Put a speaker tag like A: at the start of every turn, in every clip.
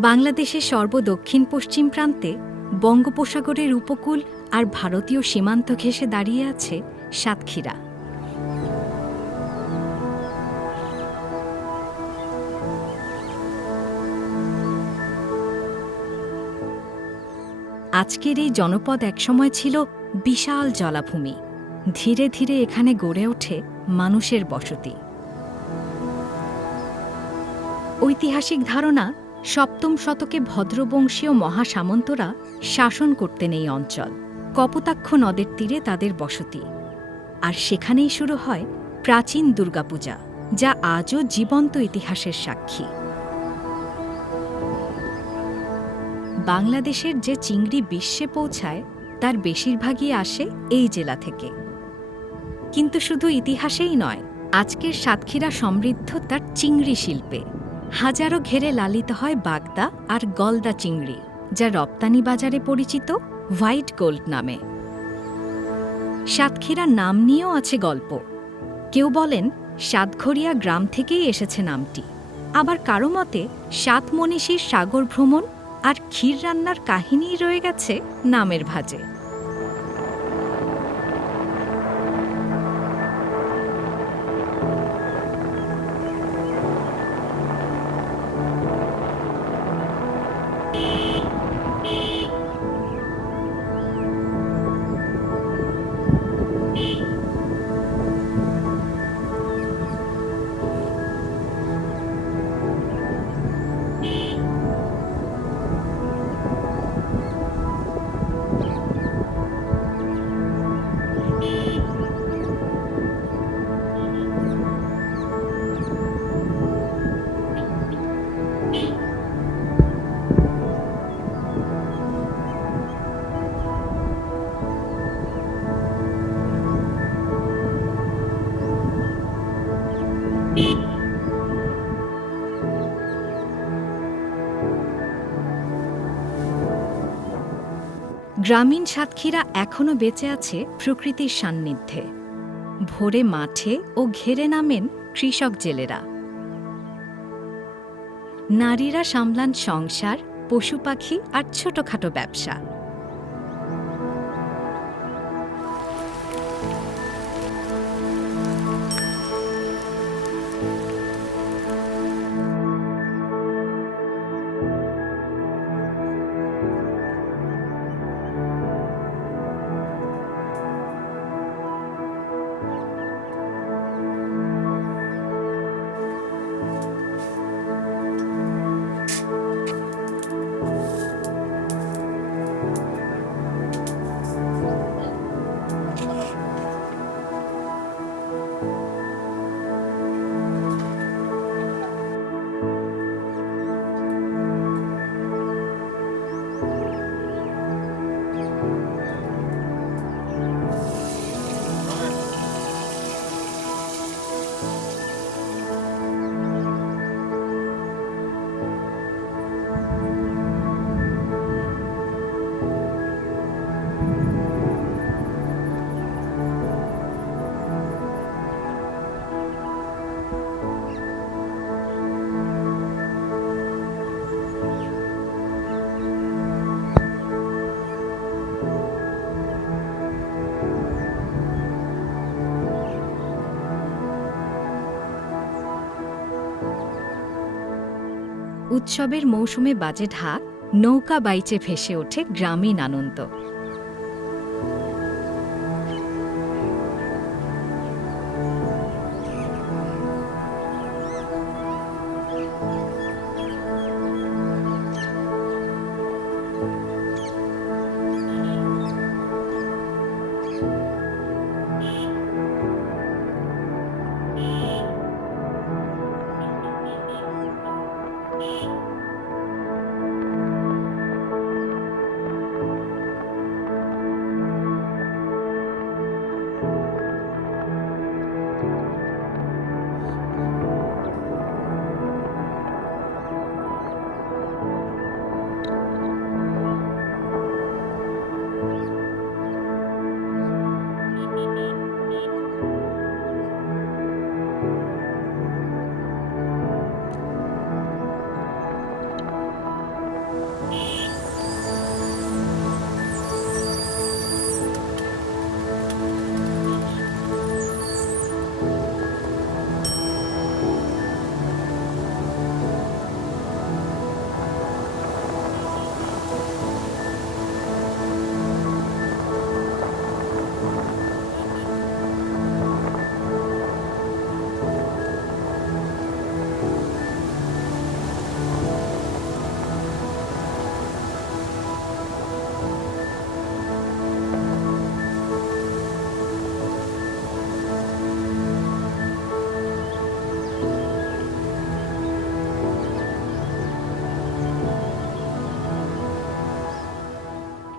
A: বাংলাদেশের সর্বদক্ষিণ পশ্চিম প্রান্তে বঙ্গোপসাগরের উপকূল আর ভারতীয় সীমান্ত ঘেঁষে দাঁড়িয়ে আছে সাতক্ষীরা। আজকের এই জনপদ একসময় ছিল বিশাল জলাভূমি। ধীরে ধীরে এখানে গড়ে ওঠে মানুষের বসতি। ঐতিহাসিক ধারণা সপ্তম শতকে ভদ্রবংশীয় মহাসামন্তরা শাসন করতেন এই অঞ্চল। কপোতাক্ষ নদের তীরে তাদের বসতি। আর সেখানেই শুরু হয় প্রাচীন দুর্গাপূজা, যা আজও জীবন্ত ইতিহাসের সাক্ষী। বাংলাদেশের যে চিংড়ি বিশ্বে পৌঁছায়, তার বেশিরভাগই আসে এই জেলা থেকে। কিন্তু শুধু ইতিহাসেই নয়, আজকের সাতক্ষীরা সমৃদ্ধ তার চিংড়ি শিল্পে। হাজারো ঘেরে লালিত হয় বাগদা আর গলদা চিংড়ি, যা রপ্তানি বাজারে পরিচিত হোয়াইট গোল্ড নামে। সাতক্ষীরা নাম নিয়েও আছে গল্প। কেউ বলেন, সাতঘরিয়া গ্রাম থেকেই এসেছে নামটি। আবার কারও মতে সাত মনীষীর সাগর ভ্রমণ আর ক্ষীর রান্নার কাহিনীই রয়ে গেছে নামের ভাজে। গ্রামীণ সাতক্ষীরা এখনও বেঁচে আছে প্রকৃতির সান্নিধ্যে। ভোরে মাঠে ও ঘেরে নামেন কৃষক জেলেরা। নারীরা সামলান সংসার, পশু পাখি আর ছোটখাটো ব্যবসা। উৎসবের মৌসুমে বাজে ঢাক নৌকা বাইচে ভেসে ওঠে গ্রামীণ আনন্দ।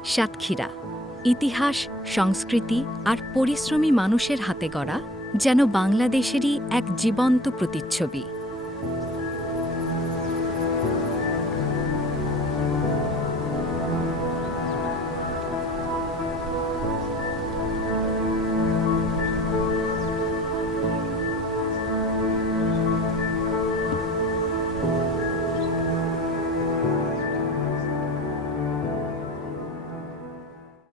A: সাতক্ষীরা। ইতিহাস সংস্কৃতি আর পরিশ্রমী মানুষের হাতে গড়া যেন বাংলাদেশেরই এক জীবন্ত প্রতিচ্ছবি।